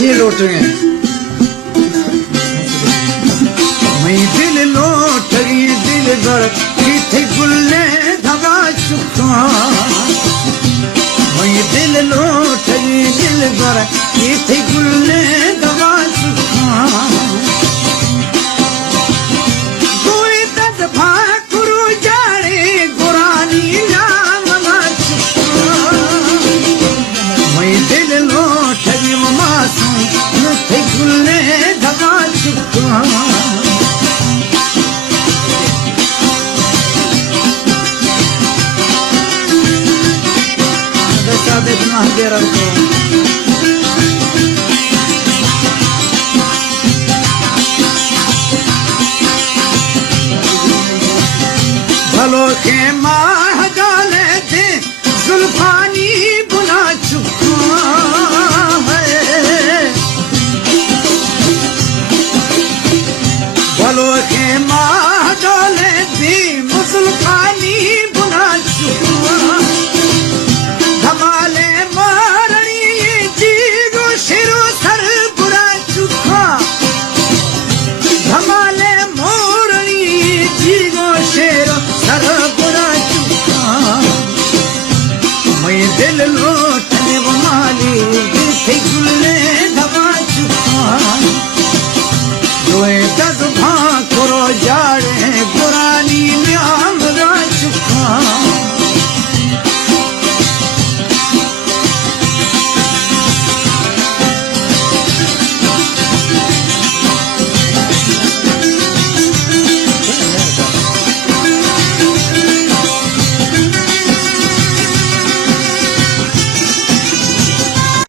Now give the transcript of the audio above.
6 लोट हैं मैं दिल लोट गई दिल गर किथे गुल्ले धगा चुका मैं दिल लोट गई दिल गर किथे गुल्ले धगा चुका कोई तद भाकुरु जाने गुरानी नाम ना चुका मैं दिल लोट गई मासूम किथे गुल्ले धगा चुका देखना देर को भलो के मा